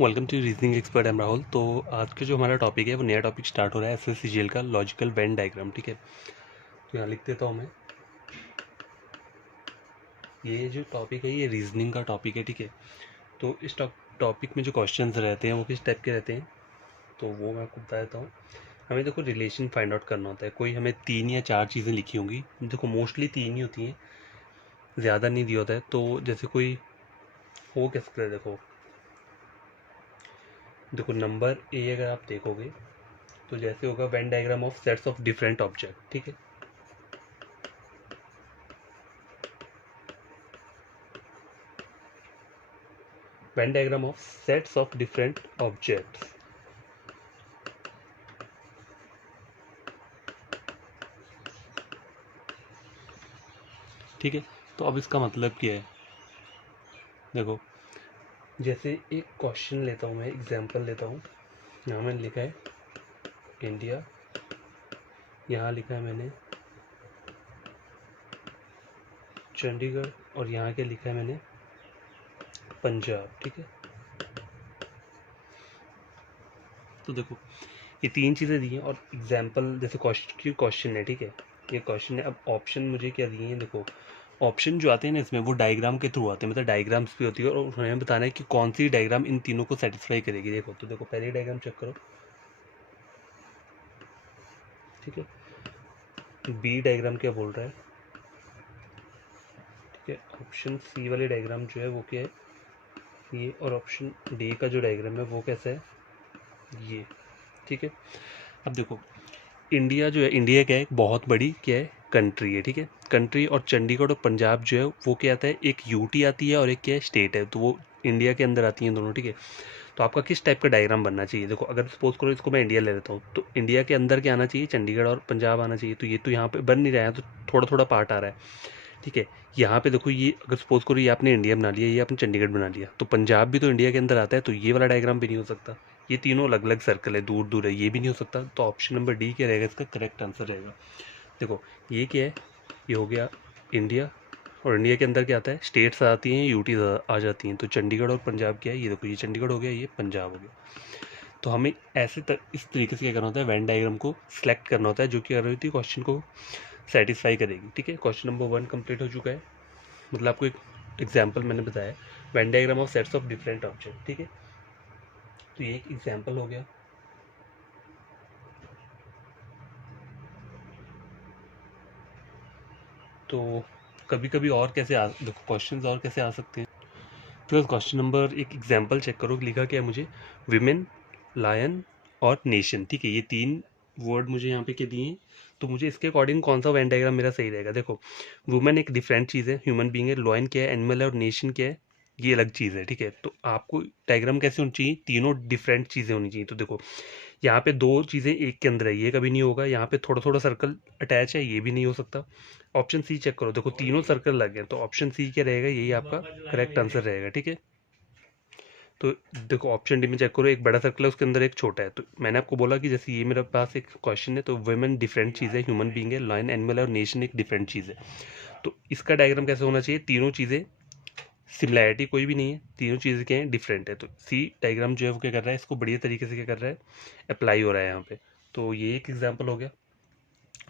Welcome to reasoning expert. I'm Rahul. तो आज का जो हमारा टॉपिक है वो नया टॉपिक स्टार्ट हो रहा है एसएससीजीएल का लॉजिकल वेन डायग्राम। ठीक है, तो यहाँ लिख देता हूँ मैं। ये जो टॉपिक है ये रीजनिंग का टॉपिक है। ठीक है, तो इस टॉपिक में जो क्वेश्चंस रहते हैं वो किस टाइप के रहते हैं तो वो मैं आपको बता देता हूँ। हमें देखो रिलेशन फाइंड आउट करना होता है। कोई हमें 3 या 4 चीज़ें लिखी होंगी, देखो मोस्टली 3 ही होती हैं, ज़्यादा नहीं दिया होता है। तो जैसे कोई हो क्या सकता है, देखो नंबर ए अगर आप देखोगे तो जैसे होगा Venn diagram of sets of different object. ठीक है, Venn diagram of sets of different objects. ठीक है, तो अब इसका मतलब क्या है, देखो जैसे एक क्वेश्चन लेता हूँ मैं, एग्जांपल लेता हूँ। यहाँ मैंने लिखा है इंडिया, यहाँ लिखा है मैंने चंडीगढ़, और यहाँ क्या लिखा है मैंने पंजाब। ठीक है, तो देखो ये 3 चीज़ें दी हैं और एग्जांपल जैसे क्वेश्चन है। ठीक है, ये क्वेश्चन है। अब ऑप्शन मुझे क्या दिए हैं, देखो ऑप्शन जो आते हैं ना इसमें वो डायग्राम के थ्रू आते हैं, मतलब डायग्राम्स भी होती है और हमें बताना है कि कौन सी डायग्राम इन तीनों को सेटिस्फाई करेगी। देखो तो देखो पहली डायग्राम चेक करो। ठीक है, बी डायग्राम क्या बोल रहा है, ठीक है, ऑप्शन सी वाली डायग्राम जो है वो क्या है ये, और ऑप्शन डी का जो डायग्राम है वो कैसा है ये। ठीक है, अब देखो इंडिया जो है, इंडिया क्या है, एक बहुत बड़ी क्या है कंट्री है। ठीक है, कंट्री, और चंडीगढ़ और पंजाब जो है वो क्या आता है, एक यूटी आती है और एक क्या है स्टेट है, तो वो इंडिया के अंदर आती हैं दोनों। ठीक है, तो आपका किस टाइप का डायग्राम बनना चाहिए, देखो अगर सपोज करो इसको मैं इंडिया ले लेता हूँ तो इंडिया के अंदर क्या आना चाहिए, चंडीगढ़ और पंजाब आना चाहिए। तो ये तो यहाँ पे बन नहीं रहा है, तो थोड़ा थोड़ा पार्ट आ रहा है। ठीक है, यहाँ पे देखो ये अगर सपोज करो ये आपने इंडिया बना लिया, ये आपने चंडीगढ़ बना लिया, तो पंजाब भी तो इंडिया के अंदर आता है, तो ये वाला डायग्राम भी नहीं हो सकता। ये तीनों अलग अलग सर्कल है, दूर दूर है, ये भी नहीं हो सकता। तो ऑप्शन नंबर डी क्या रहेगा, इसका करेक्ट आंसर रहेगा। देखो ये क्या है, ये हो गया इंडिया, और इंडिया के अंदर क्या आता है, स्टेट्स आती हैं, यूटीज आ जाती हैं। तो चंडीगढ़ और पंजाब क्या है, ये देखो ये चंडीगढ़ हो गया, ये पंजाब हो गया। तो हमें इस तरीके से क्या करना होता है, वेन डायग्राम को सिलेक्ट करना होता है जो कि कर रही थी क्वेश्चन को सेटिस्फाई करेगी। ठीक है, क्वेश्चन नंबर 1 कंप्लीट हो चुका है, मतलब आपको एक एग्जाम्पल मैंने बताया Venn diagram of sets of different object. ठीक है, तो ये एक एग्जाम्पल हो गया। तो कभी कभी और कैसे देखो क्वेश्चंस और कैसे आ सकते हैं। तो क्वेश्चन नंबर एक एग्जाम्पल चेक करो, लिखा क्या है मुझे, विमेन, लायन और नेशन। ठीक है, ये 3 वर्ड मुझे यहाँ पे क्या दिए हैं, तो मुझे इसके अकॉर्डिंग कौन सा वेन डायग्राम मेरा सही रहेगा। देखो वुमेन एक डिफरेंट चीज़ है, ह्यूमन बींग है, लॉयन क्या है, एनिमल है, और नेशन क्या है, ये अलग चीज़ है। ठीक है, तो आपको डायग्राम कैसे होनी चाहिए, तीनों डिफरेंट चीज़ें होनी चाहिए। तो देखो यहाँ पे 2 चीज़ें एक के अंदर है, ये कभी नहीं होगा। यहाँ पे थोड़ा थोड़ा सर्कल अटैच है, ये भी नहीं हो सकता। ऑप्शन सी चेक करो, देखो तीनों सर्कल लग गए, तो ऑप्शन सी क्या रहेगा, यही आपका करेक्ट आंसर रहेगा। ठीक है, तो देखो ऑप्शन डी में चेक करो, एक बड़ा सर्कल है उसके अंदर एक छोटा है। तो मैंने आपको बोला कि जैसे ये मेरे पास एक क्वेश्चन है, तो वुमेन डिफरेंट चीज़ है, ह्यूमन बींग है, लायन एनिमल है, और नेशन एक डिफरेंट चीज़ है। तो इसका डायग्राम कैसे होना चाहिए, तीनों चीज़ें सिमिलैरिटी कोई भी नहीं है, तीनों चीज़ें क्या है डिफरेंट है। तो सी डायग्राम जो है वो क्या कर रहा है, इसको बढ़िया तरीके से क्या कर रहा है, अप्लाई हो रहा है यहाँ पे। तो ये एक एग्जाम्पल हो गया।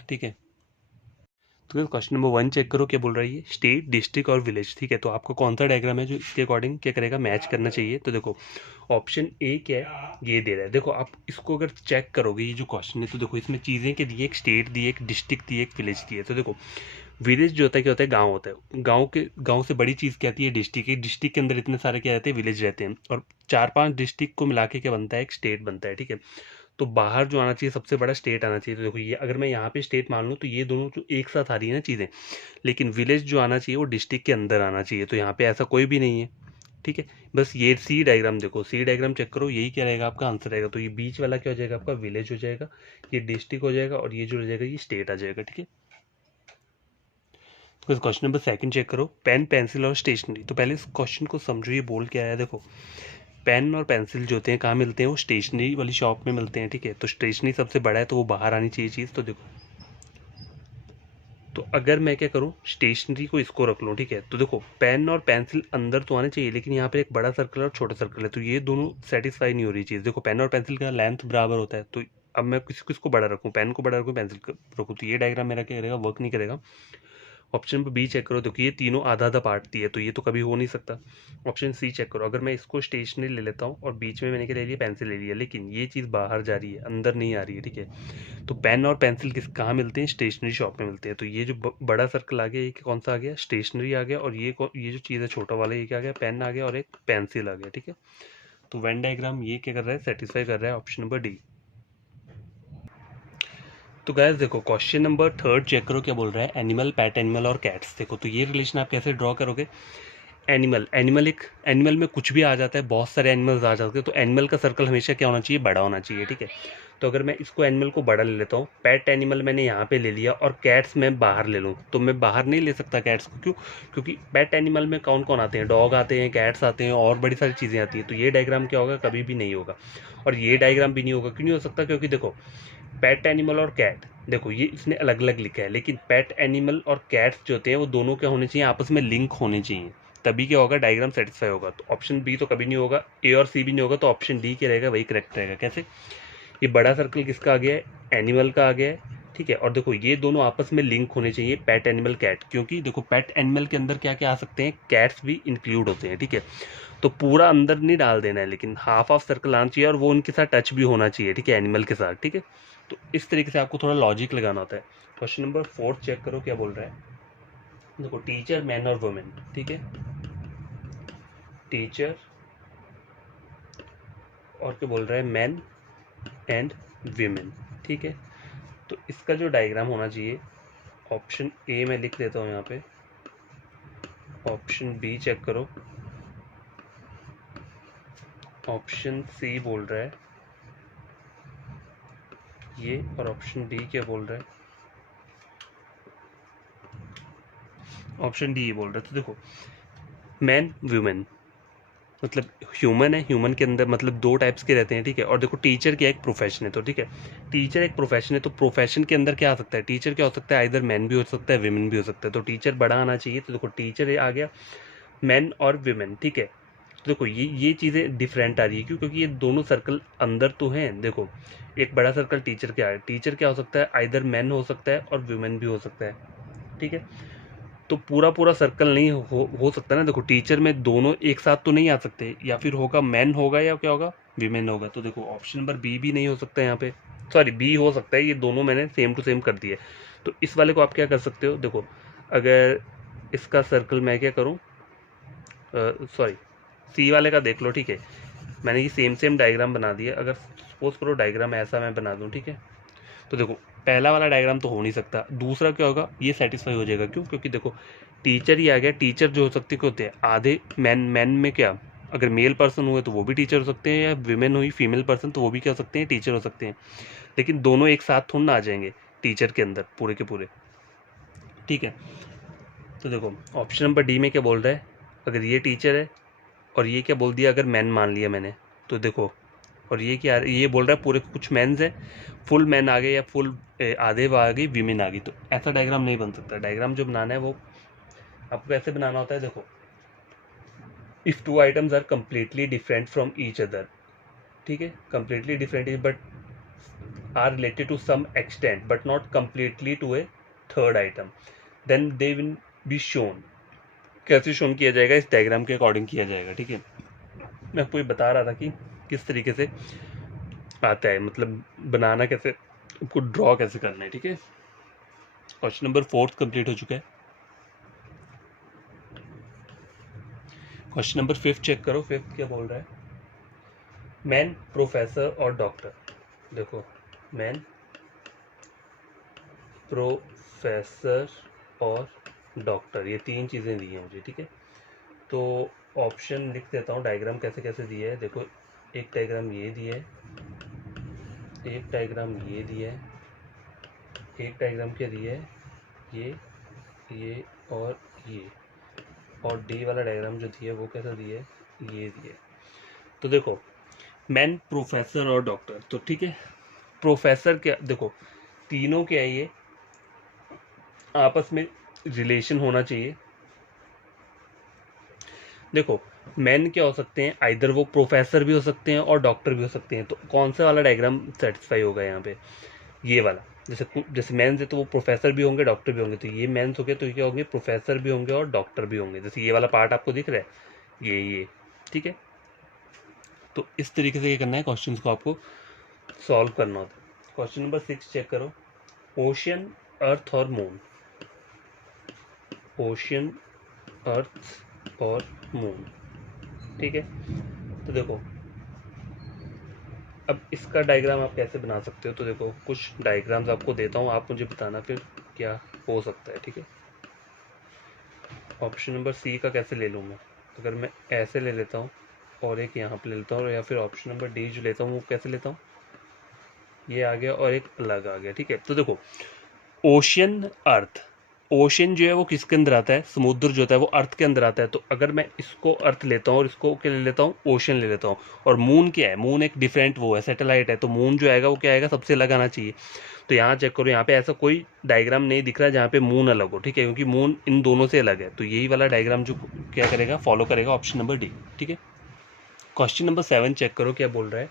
ठीक है, तो क्वेश्चन नंबर 1 चेक करो, क्या बोल रहा है ये, स्टेट, डिस्ट्रिक्ट और विलेज। ठीक है, तो आपको कौन सा डायग्राम है जो इसके अकॉर्डिंग क्या करेगा, मैच करना चाहिए। तो देखो ऑप्शन ए क्या है, ये दे रहा है। देखो आप इसको अगर चेक करोगे, ये जो क्वेश्चन है, तो देखो इसमें चीज़ें क्या दी, एक स्टेट दी, एक डिस्ट्रिक्ट दी, एक विलेज दी है। तो देखो विलेज जो होता है क्या होता है, गांव होता है, गांव से बड़ी चीज़ क्या आती है, डिस्ट्रिक्ट। डिस्ट्रिक्ट के अंदर इतने सारे क्या रहते हैं, विलेज रहते हैं, और 4-5 डिस्ट्रिक्ट को मिला के क्या बनता है, एक स्टेट बनता है। ठीक है, तो बाहर जो आना चाहिए सबसे बड़ा स्टेट आना चाहिए। तो देखो ये अगर मैं यहाँ पे स्टेट मान लूँ तो ये दोनों जो एक साथ आ रही है ना चीज़ें, लेकिन विलेज जो आना चाहिए वो डिस्ट्रिक्ट के अंदर आना चाहिए। तो यहाँ पे ऐसा कोई भी नहीं है। ठीक है, बस ये सी डायग्राम देखो, सी डायग्राम चेक करो, यही क्या रहेगा आपका आंसर रहेगा। तो ये बीच वाला क्या हो जाएगा, आपका विलेज हो जाएगा, ये डिस्ट्रिक्ट हो जाएगा, और ये जो हो जाएगा ये स्टेट आ जाएगा। ठीक है, तो क्वेश्चन नंबर 2 चेक करो, पेन, पेंसिल और स्टेशनरी। तो पहले इस क्वेश्चन को समझो, ये बोल क्या है। देखो पेन और पेंसिल जो होते हैं कहाँ मिलते हैं, वो स्टेशनरी वाली शॉप में मिलते हैं। ठीक है, तो स्टेशनरी सबसे बड़ा है, तो वो बाहर आनी चाहिए चीज़। तो देखो तो अगर मैं क्या करूँ, स्टेशनरी को इसको रख लूँ, ठीक है, तो देखो पेन और पेंसिल अंदर तो आने चाहिए, लेकिन यहाँ पे एक बड़ा सर्कल और छोटा सर्कल है, तो ये दोनों सेटिस्फाई नहीं हो रही चीज़। देखो पेन और पेंसिल का लेंथ बराबर होता है, तो अब मैं किसको बड़ा रखूँ, पेन को बड़ा रखूँ, पेंसिल को रखूँ, तो ये डायग्राम मेरा क्या करेगा, वर्क नहीं करेगा। ऑप्शन पे बी चेक करो, देखो ये तीनों आधा आधा पार्ट दिए, तो ये तो कभी हो नहीं सकता। ऑप्शन सी चेक करो, अगर मैं इसको स्टेशनरी ले लेता हूँ और बीच में मैंने क्या ले लिया, पेंसिल ले लिया, लेकिन ये चीज़ बाहर जा रही है, अंदर नहीं आ रही है, ठीक है। तो पेन और पेंसिल कहाँ मिलते हैं, स्टेशनरी शॉप में मिलते हैं। तो ये जो बड़ा सर्कल आ गया, ये कौन सा आ गया, स्टेशनरी आ गया, और ये जो चीज़ है छोटा वाला, ये क्या आ गया, पेन आ गया, और एक पेंसिल आ गया, ठीक है। तो वेन डायग्राम ये क्या कर रहा है, सेटिस्फाई कर रहा है ऑप्शन नंबर डी। तो गैस देखो क्वेश्चन नंबर 3 चेक करो, क्या बोल रहा है, एनिमल, पेट एनिमल और कैट्स। देखो तो ये रिलेशन आप कैसे ड्रॉ करोगे। एनिमल में कुछ भी आ जाता है, बहुत सारे एनिमल्स आ जाते हैं, तो एनिमल का सर्कल हमेशा क्या होना चाहिए, बड़ा होना चाहिए, ठीक है। तो अगर मैं इसको एनिमल को बड़ा ले लेता हूँ, पेट एनिमल मैंने यहाँ पे ले लिया, और कैट्स मैं बाहर ले लूँ, तो मैं बाहर नहीं ले सकता कैट्स को, क्यों, क्योंकि पेट एनिमल में कौन कौन आते हैं, डॉग आते हैं, कैट्स आते हैं, और बड़ी सारी चीज़ें आती हैं। तो ये डायग्राम क्या होगा, कभी भी नहीं होगा। और ये डायग्राम भी नहीं होगा, क्यों नहीं हो सकता, क्योंकि देखो पेट एनिमल और कैट, देखो ये इसने अलग अलग लिखा है, लेकिन पेट एनिमल और कैट्स जो होते हैं वो दोनों क्या होने चाहिए, आपस में लिंक होने चाहिए, तभी क्या होगा, डायग्राम सेटिस्फाई होगा। तो ऑप्शन बी तो कभी नहीं होगा, ए और सी भी नहीं होगा, तो ऑप्शन डी क्या रहेगा, वही करेक्ट रहेगा। कैसे, ये बड़ा सर्कल किसका आ गया है, एनिमल का आ गया है, ठीक है। और देखो ये दोनों आपस में लिंक होने चाहिए, पेट एनिमल कैट, क्योंकि देखो पेट एनिमल के अंदर क्या क्या आ सकते हैं, कैट्स भी इंक्लूड होते हैं, ठीक है। तो पूरा अंदर नहीं डाल देना है, लेकिन हाफ ऑफ सर्कल आना चाहिए, और वो उनके साथ टच भी होना चाहिए, ठीक है, एनिमल के साथ, ठीक है। तो इस तरीके से आपको थोड़ा लॉजिक लगाना होता है। क्वेश्चन नंबर 4 चेक करो, क्या बोल रहा है, देखो टीचर, मैन और वुमेन, ठीक है, टीचर और क्या बोल रहा है, मैन एंड वीमेन, ठीक है। तो इसका जो डायग्राम होना चाहिए, ऑप्शन ए मैं लिख देता हूँ यहाँ पे, ऑप्शन बी चेक करो, ऑप्शन सी बोल रहा है ये, और ऑप्शन डी क्या बोल रहा है, ऑप्शन डी ये बोल रहा है। तो देखो मैन वुमेन मतलब ह्यूमन है, ह्यूमन के अंदर मतलब दो टाइप्स के रहते हैं, ठीक है। और देखो टीचर क्या एक प्रोफेशन है, तो ठीक है, टीचर एक प्रोफेशन है, तो प्रोफेशन के अंदर क्या आ सकता है, टीचर क्या हो सकता है, इधर मैन भी हो सकता है, विमेन भी हो सकता है, तो टीचर बड़ा आना चाहिए। तो देखो टीचर आ गया, मैन और विमेन, ठीक है। तो देखो ये चीज़ें डिफरेंट आ रही है, क्यों, क्योंकि ये दोनों सर्कल अंदर तो हैं। देखो एक बड़ा सर्कल टीचर क्या है, टीचर क्या हो सकता है, इधर मैन हो सकता है और विमेन भी हो सकता है, ठीक है। तो पूरा पूरा सर्कल नहीं हो सकता ना, देखो टीचर में दोनों एक साथ तो नहीं आ सकते, या फिर होगा मैन होगा या क्या होगा, विमेन होगा। तो देखो ऑप्शन नंबर बी भी नहीं हो सकता यहाँ पे, सॉरी बी हो सकता है, ये दोनों मैंने सेम टू सेम कर दिए। तो इस वाले को आप क्या कर सकते हो, देखो अगर इसका सर्कल मैं क्या करूँ, सॉरी सी वाले का देख लो, ठीक है, मैंने ये सेम सेम डायग्राम बना दिया। अगर सपोज करो डायग्राम ऐसा मैं बना दूँ, ठीक है, तो देखो पहला वाला डायग्राम तो हो नहीं सकता, दूसरा क्या होगा, ये सेटिस्फाई हो जाएगा, क्यों, क्योंकि देखो टीचर ही आ गया, टीचर जो हो सकते होते हैं आधे मैन में क्या, अगर मेल पर्सन हुए तो वो भी टीचर हो सकते हैं, या विमेन हुई फीमेल पर्सन तो वो भी क्या हो सकते हैं, टीचर हो सकते हैं। लेकिन दोनों एक साथ थोड़ा ना आ जाएंगे टीचर के अंदर पूरे के पूरे, ठीक है। तो देखो ऑप्शन नंबर डी में क्या बोल रहा है, अगर ये टीचर है और ये क्या बोल दिया, अगर मैन मान लिया मैंने, तो देखो और ये क्या, ये बोल रहा है पूरे कुछ मैंस है, फुल मैन आ गए या फुल आधे आ गई वीमेन आ गई, तो ऐसा डायग्राम नहीं बन सकता। डायग्राम जो बनाना है वो आपको कैसे बनाना होता है, देखो if two items are completely different from each other, ठीक है, completely different is but are related to some extent but not completely to a third item, then they will be shown. कैसे शोन किया जाएगा, इस diagram के according किया जाएगा, ठीक है। मैं आपको ये बता रहा था कि किस तरीके से आता है, मतलब बनाना कैसे, आपको ड्रॉ कैसे करना है, ठीक है। क्वेश्चन नंबर 4 कंप्लीट हो चुका है। क्वेश्चन नंबर 5 चेक करो, 5 क्या बोल रहा है, मैन, प्रोफेसर और डॉक्टर। देखो मैन, प्रोफेसर और डॉक्टर, ये तीन चीज़ें दी हैं मुझे, ठीक है। तो ऑप्शन लिख देता हूँ, डायग्राम कैसे कैसे दिया है, देखो एक डायग्राम ये दिया है, एक डायग्राम ये दिया है, एक डायग्राम क्या दिया है, ये और ये, और डी वाला डायग्राम जो दिया है वो कैसा दिया है, ये दिया है। तो देखो मैन, प्रोफेसर और डॉक्टर, तो ठीक है, प्रोफेसर क्या, देखो तीनों क्या है, ये आपस में रिलेशन होना चाहिए। देखो मैन क्या हो सकते हैं, आइदर वो प्रोफेसर भी हो सकते हैं और डॉक्टर भी हो सकते हैं। तो कौन सा वाला डायग्राम सेटिस्फाई होगा यहाँ पे, ये वाला। जैसे मेंस है तो वो प्रोफेसर भी होंगे डॉक्टर भी होंगे, तो ये मेंस हो गए तो ये क्या होंगे, प्रोफेसर भी होंगे और डॉक्टर भी होंगे। जैसे ये वाला पार्ट आपको दिख रहा है, ये ठीक है। तो इस तरीके से क्या करना है, क्वेश्चन को आपको सॉल्व करना होता है। क्वेश्चन नंबर 6 चेक करो, ओशियन, अर्थ और मून। ओशियन, अर्थ और मून, ठीक है। तो देखो अब इसका डायग्राम आप कैसे बना सकते हो। तो देखो कुछ डायग्राम्स आपको देता हूँ, आप मुझे बताना फिर क्या हो सकता है, ठीक है। ऑप्शन नंबर सी का कैसे ले लूँ मैं, अगर मैं ऐसे ले लेता हूँ और एक यहाँ पे ले लेता हूँ, या फिर ऑप्शन नंबर डी जो लेता हूँ वो कैसे लेता हूँ, ये आ गया और एक अलग आ गया, ठीक है। तो देखो ओशियन, अर्थ, ओशियन जो है वो किसके अंदर आता है, समुद्र जो होता है वो अर्थ के अंदर आता है। तो अगर मैं इसको अर्थ लेता हूँ और इसको क्या ले लेता हूँ, ओशियन ले लेता हूँ। और मून क्या है, मून एक डिफरेंट वो है, सैटेलाइट है। तो मून जो आएगा वो क्या आएगा, सबसे अलग आना चाहिए। तो यहाँ चेक करो, यहाँ पे ऐसा कोई डायग्राम नहीं दिख रहा है जहाँ पे मून अलग हो, ठीक है, क्योंकि मून इन दोनों से अलग है। तो यही वाला डायग्राम जो क्या करेगा, फॉलो करेगा ऑप्शन नंबर डी, ठीक है। क्वेश्चन नंबर 7 चेक करो क्या बोल रहा है,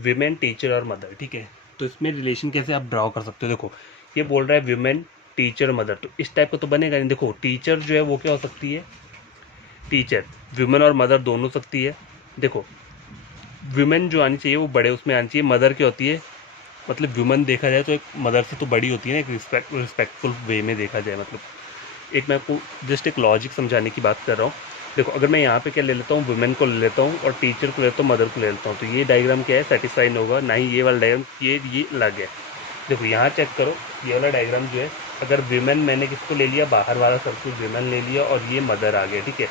विमेन, टीचर और मदर, ठीक है। तो इसमें रिलेशन कैसे आप ड्रॉ कर सकते हो। देखो ये बोल रहा है विमेन, टीचर, मदर, तो इस टाइप का तो बनेगा नहीं। देखो टीचर जो है वो क्या हो सकती है, टीचर, विमेन और मदर दोनों सकती है। देखो विमेन जो आनी चाहिए वो बड़े उसमें आनी चाहिए, मदर क्या होती है, मतलब वुमन देखा जाए तो एक मदर से तो बड़ी होती है ना, एक रिस्पेक्टफुल वे में देखा जाए। मतलब एक मैं आपको जस्ट एक लॉजिक समझाने की बात कर रहा हूँ। देखो अगर मैं यहाँ पे क्या ले लेता हूँ, वुमेन को ले लेता हूँ और टीचर को ले लेता हूँ, मदर को ले लेता हूँ, तो ये डायग्राम क्या है, सेटिस्फाई नहीं होगा। ना ही ये वाला डायग्राम, ये अलग है। देखो यहाँ चेक करो, ये वाला डायग्राम जो है, अगर विमेन मैंने किसको ले लिया, बाहर वाला सर्कल विमेन ले लिया और ये मदर आ गया, ठीक है।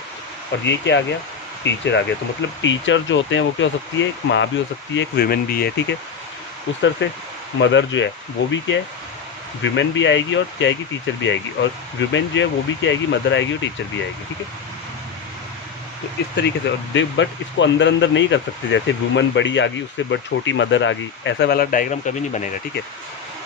और ये क्या आ गया, टीचर आ गया। तो मतलब टीचर जो होते हैं वो क्या हो सकती है, एक माँ भी हो सकती है, एक विमेन भी है, ठीक है। उस तरह से मदर जो है वो भी क्या है, विमेन भी आएगी और क्या आएगी, टीचर भी आएगी। और विमेन जो है वो भी क्या आएगी, मदर आएगी और टीचर भी आएगी, ठीक है। तो इस तरीके से, और बट इसको अंदर अंदर नहीं कर सकते, जैसे वुमन बड़ी आ गई उससे बट छोटी मदर आ गई, ऐसा वाला डायग्राम कभी नहीं बनेगा, ठीक है।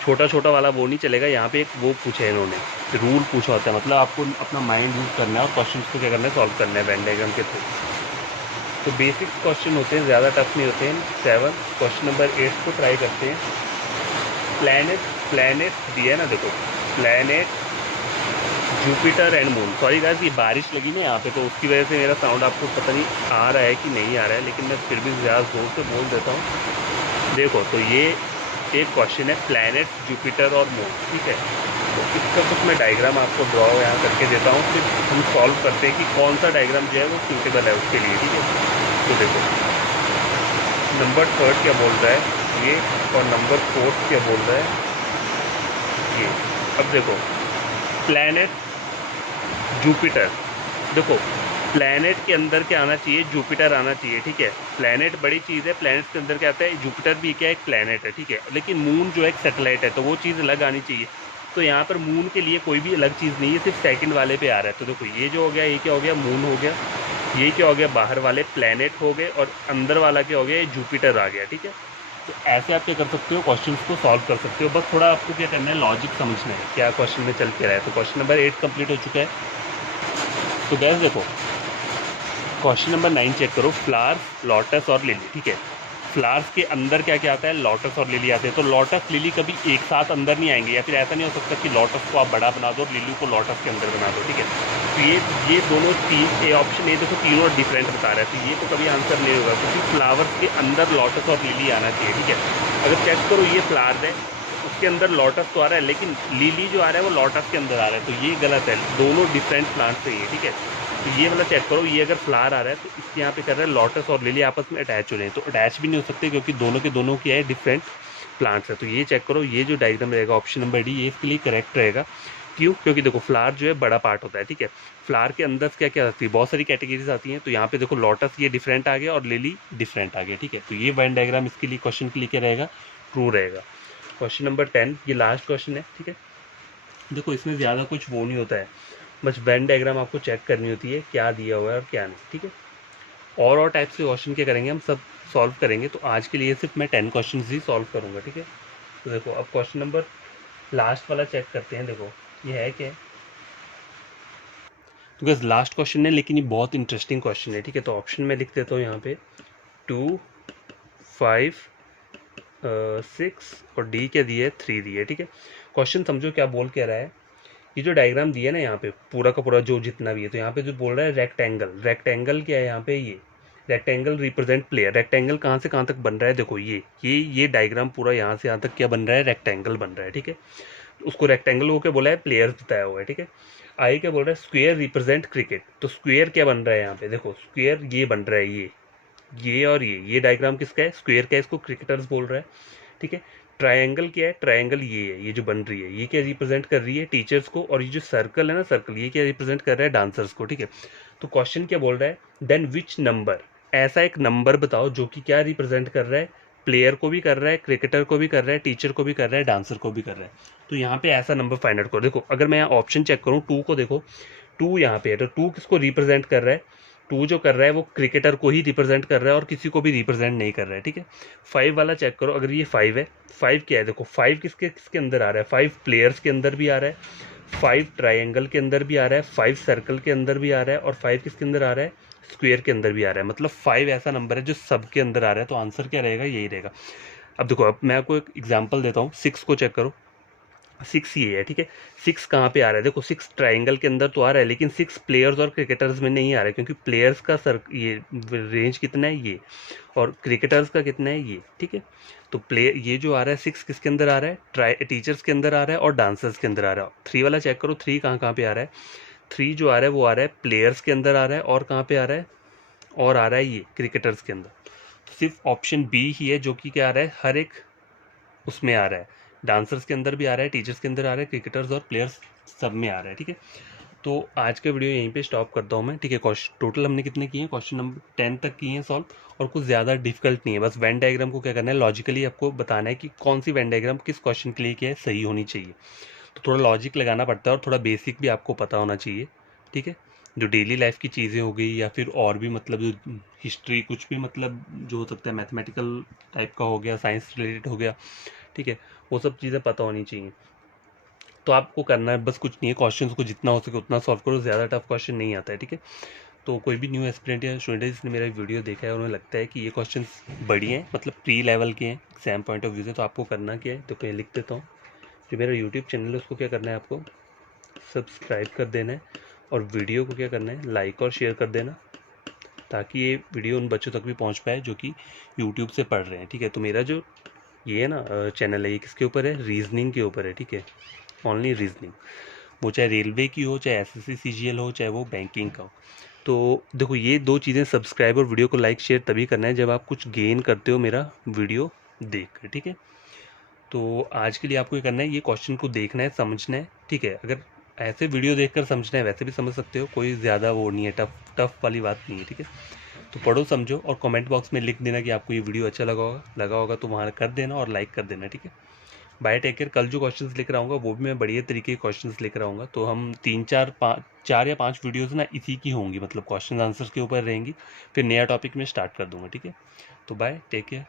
छोटा छोटा वाला वो नहीं चलेगा। यहाँ पे एक वो पूछा है इन्होंने, रूल पूछा होता है, मतलब आपको अपना माइंड यूज करना है और क्वेश्चन को क्या करना है, सॉल्व करना है वेन डायग्राम के थ्रू। तो बेसिक क्वेश्चन होते हैं, ज़्यादा टफ नहीं होते हैं। 7 क्वेश्चन नंबर 8 को ट्राई करते हैं। प्लैनेट, प्लैनेट दिया है ना, देखो planet, Jupiter and moon. Sorry guys ये बारिश लगी ना यहाँ पे, तो उसकी वजह से मेरा साउंड आपको पता नहीं आ रहा है कि नहीं आ रहा है, लेकिन मैं फिर भी ज़्यादा जोर से बोल देता हूँ। देखो तो ये एक क्वेश्चन है, प्लैनेट, जुपिटर और मून, ठीक है। तो इसका कुछ मैं डायग्राम आपको ड्रॉ यहाँ करके देता हूँ, फिर हम सॉल्व करते हैं कि कौन सा डायग्राम जो है वो सूटेबल है उसके लिए, ठीक है। तो देखो नंबर 3 क्या बोल रहा है ये, और नंबर 4 क्या बोल रहा है ये। अब देखो प्लैनेट, जुपिटर, देखो प्लैनेट के अंदर क्या आना चाहिए, जुपिटर आना चाहिए, ठीक है। प्लैनेट बड़ी चीज़ है, प्लैनेट के अंदर क्या आता है, जुपिटर भी क्या एक प्लैनेट है, ठीक है। लेकिन मून जो है एक सैटेलाइट है, तो वो चीज़ अलग आनी चाहिए। तो यहाँ पर मून के लिए कोई भी अलग चीज़ नहीं है, सिर्फ सेकंड वाले पे आ रहा है। तो देखो ये जो हो गया, ये क्या हो गया, मून हो गया। ये क्या हो गया, बाहर वाले प्लैनेट हो गए, और अंदर वाला क्या हो गया, ये जुपिटर आ गया, ठीक है। तो ऐसे आप क्या कर सकते हो, क्वेश्चंस को सॉल्व कर सकते हो। बस थोड़ा आपको क्या करना है, लॉजिक समझना है, क्या क्वेश्चन में चल के रहा है। तो क्वेश्चन नंबर 8 कंप्लीट हो चुका है। तो गैस देखो क्वेश्चन नंबर 9 चेक करो, फ्लावर्स, लॉटस और लिली, ठीक है। फ्लावर्स के अंदर क्या क्या आता है, लॉटस और लिली आते हैं। तो लॉटस लिली कभी एक साथ अंदर नहीं आएंगे, या फिर ऐसा नहीं हो सकता कि लॉटस को आप बड़ा बना दो और लिली को लॉटस के अंदर बना दो, ठीक है। तो ये दोनों तीन ऑप्शन, ये देखो तीनों डिफरेंट बता रहा है, तो ये तो कभी आंसर नहीं होगा, क्योंकि फ्लावर्स के अंदर लॉटस और लिली आना चाहिए, ठीक है। अगर चेक करो ये फ्लावर्स है, उसके अंदर लॉटस तो आ रहा है, लेकिन लिली जो आ रहा है वो लॉटस के अंदर आ रहा है, तो ये गलत है, दोनों डिफरेंट प्लांट्स है ये, ठीक है। तो ये वाला चेक करो, ये अगर फ्लावर आ रहा है तो इसके यहाँ पे कर रहा है लॉटस और लिली आपस में अटैच हो रहे हैं, तो अटैच भी नहीं हो सकते क्योंकि दोनों के दोनों क्या है, डिफरेंट प्लांट्स है। तो ये चेक करो, ये जो डायग्राम रहेगा ऑप्शन नंबर डी, ये इसके लिए करेक्ट रहेगा। क्यों, क्योंकि देखो फ्लावर जो है बड़ा पार्ट होता है, ठीक है। फ्लावर के अंदर क्या क्या आती है, बहुत सारी कैटेगरीज आती हैं। तो यहाँ पे देखो लॉटस ये डिफरेंट आ गया और लिली डिफरेंट आ गया, ठीक है। तो ये वेन डायग्राम इसके लिए क्वेश्चन के लिए क्या रहेगा, ट्रू रहेगा। क्वेश्चन नंबर 10, ये लास्ट क्वेश्चन है, ठीक है। देखो इसमें ज़्यादा कुछ वो नहीं होता है, बस वेन डायग्राम आपको चेक करनी होती है क्या दिया हुआ है और क्या नहीं, ठीक है। और टाइप्स के क्वेश्चन क्या करेंगे हम, सब सॉल्व करेंगे। तो आज के लिए सिर्फ मैं 10 क्वेश्चन ही सॉल्व करूँगा, ठीक है। तो देखो अब क्वेश्चन नंबर लास्ट वाला चेक करते हैं। देखो ये है क्या, तो बस लास्ट क्वेश्चन है, लेकिन ये बहुत इंटरेस्टिंग क्वेश्चन है, ठीक है। तो ऑप्शन में लिख देता हूँ यहाँ पे 2, 5, 6 और डी क्या दिए, 3 दिए, ठीक है। क्वेश्चन समझो क्या बोल के रहा है, ये जो डायग्राम दिया ना यहाँ पे पूरा का पूरा जो जितना भी है, तो यहाँ पे जो बोल रहा है रेक्टेंगल, रेक्टेंगल क्या है यहाँ पे, ये रेक्टेंगल रिप्रेजेंट प्लेयर। रेक्टेंगल कहाँ से कहाँ तक बन रहा है, देखो ये डायग्राम पूरा यहाँ से यहाँ तक क्या बन रहा है, रेक्टेंगल बन रहा है, ठीक है। उसको रेक्टेंगल को क्या बोला है, प्लेयर्स बताया हुआ है, ठीक है। आई क्या बोल रहा है, स्क्वायर रिप्रेजेंट क्रिकेट। तो स्क्वायर क्या बन रहा है यहाँ पे, देखो स्क्वायर ये बन रहा है, ये और ये डायग्राम किसका है, स्क्वायर का है, इसको क्रिकेटर्स बोल रहा है, ठीक है। ट्रायंगल क्या है, ट्रायंगल ये है, ये जो बन रही है ये क्या रिप्रेजेंट कर रही है, टीचर्स को। और ये जो सर्कल है ना, सर्कल ये क्या रिप्रेजेंट कर रहा है, डांसर्स को, ठीक है। तो क्वेश्चन क्या बोल रहा है, देन विच नंबर, ऐसा एक नंबर बताओ जो कि क्या रिप्रेजेंट कर रहा है, प्लेयर को भी कर रहा है, क्रिकेटर को भी कर रहा है, टीचर को भी कर रहा है, डांसर को भी कर रहा है। तो यहाँ पे ऐसा नंबर फाइंड आउट करो। देखो अगर मैं यहाँ ऑप्शन चेक करूँ, 2 को देखो, 2 यहाँ पे है, तो 2 किसको रिप्रेजेंट कर रहा है, 2 जो कर रहा है वो क्रिकेटर को ही रिप्रेजेंट कर रहा है और किसी को भी रिप्रेजेंट नहीं कर रहा है, ठीक है। 5 वाला चेक करो, अगर ये 5 है, 5 क्या है, देखो 5 किसके किसके अंदर आ रहा है, 5 प्लेयर्स के अंदर भी आ रहा है, 5 ट्रायंगल के अंदर भी आ रहा है, 5 सर्कल के अंदर भी आ रहा है, और 5 किसके अंदर आ रहा है, स्क्वायर के अंदर भी आ रहा है। मतलब 5 ऐसा नंबर है जो सबके अंदर आ रहा है, तो आंसर क्या रहेगा, यही रहेगा। अब देखो, अब मैं आपको एक एग्जांपल देता हूँ, 6 को चेक करो, 6 ये है, ठीक है। 6 कहाँ पे आ रहा है, देखो 6 ट्रायंगल के अंदर तो आ रहा है, लेकिन 6 प्लेयर्स और क्रिकेटर्स में नहीं आ रहा है, क्योंकि प्लेयर्स का ये रेंज कितना है, ये, और क्रिकेटर्स का कितना है, ये, ठीक है। तो ये जो आ रहा है 6 किसके अंदर आ रहा है, टीचर्स के अंदर आ रहा है और डांसर्स के अंदर आ रहा है। 3 वाला चेक करो, 3 कहाँ कहाँ पे आ रहा है, 3 जो आ रहा है वो आ रहा है प्लेयर्स के अंदर आ रहा है, और कहाँ पे आ रहा है, और आ रहा है ये क्रिकेटर्स के अंदर। सिर्फ ऑप्शन बी ही है जो कि क्या आ रहा है, हर एक उसमें आ रहा है, डांसर्स के अंदर भी आ रहा है, टीचर्स के अंदर आ रहा है, क्रिकेटर्स और प्लेयर्स सब में आ रहा है, ठीक है। तो आज का वीडियो यहीं पे स्टॉप करता हूँ मैं, ठीक है। टोटल हमने कितने किए हैं, क्वेश्चन नंबर 10 तक किए हैं सॉल्व, और कुछ ज़्यादा डिफिकल्ट नहीं है। बस वेन डायग्राम को क्या करना है, लॉजिकली आपको बताना है कि कौन सी वेन डायग्राम किस क्वेश्चन के लिए क्या है, सही होनी चाहिए। तो थोड़ा लॉजिक लगाना पड़ता है और थोड़ा बेसिक भी आपको पता होना चाहिए, ठीक है। जो डेली लाइफ की चीज़ें हो गई, या फिर और भी मतलब जो हिस्ट्री कुछ भी मतलब जो हो सकता है, मैथमेटिकल टाइप का हो गया, साइंस रिलेटेड हो गया, ठीक है, वो सब चीज़ें पता होनी चाहिए। तो आपको करना है बस कुछ नहीं है, क्वेश्चंस को जितना हो सके उतना सॉल्व करो, ज़्यादा टफ क्वेश्चन नहीं आता है, ठीक है। तो कोई भी न्यू एस्पिरेंट या स्टूडेंट है जिसने मेरा वीडियो देखा है, उन्हें लगता है कि ये क्वेश्चन बढ़िया हैं, मतलब प्री लेवल के हैं एग्जाम पॉइंट ऑफ व्यू से, तो आपको करना क्या है, तो कहीं लिख देता हूँ, जो मेरा यूट्यूब चैनल है उसको क्या करना है, आपको सब्सक्राइब कर देना है, और वीडियो को क्या करना है, लाइक और शेयर कर देना, ताकि ये वीडियो उन बच्चों तक भी पहुँच पाए जो कि यूट्यूब से पढ़ रहे हैं, ठीक है। तो मेरा जो ये है ना चैनल है, ये किसके ऊपर है, रीजनिंग के ऊपर है, ठीक है, ओनली रीजनिंग, वो चाहे रेलवे की हो, चाहे एसएससी सीजीएल हो, चाहे वो बैंकिंग का हो। तो देखो ये 2 चीज़ें, सब्सक्राइब और वीडियो को लाइक शेयर तभी करना है जब आप कुछ गेन करते हो मेरा वीडियो देख कर, ठीक है। तो आज के लिए आपको ये करना है, ये क्वेश्चन को देखना है, समझना है, ठीक है। अगर ऐसे वीडियो देखकर समझना है वैसे भी समझ सकते हो, कोई ज़्यादा वो नहीं है, टफ वाली बात नहीं है, ठीक है। तो पढ़ो समझो, और कमेंट बॉक्स में लिख देना कि आपको ये वीडियो अच्छा लगा होगा तो वहाँ कर देना और लाइक कर देना, ठीक है। Bye, take care. कल जो क्वेश्चंस लिख रहा हूँ वो भी मैं बढ़िया तरीके के क्वेश्चंस लिख रहा हूँ, तो हम 4 या 5 वीडियोस ना इसी की होंगी, मतलब क्वेश्चन आंसर्स के ऊपर रहेंगी, फिर नया टॉपिक में स्टार्ट कर दूँगा, ठीक है। तो बाय, टेक केयर।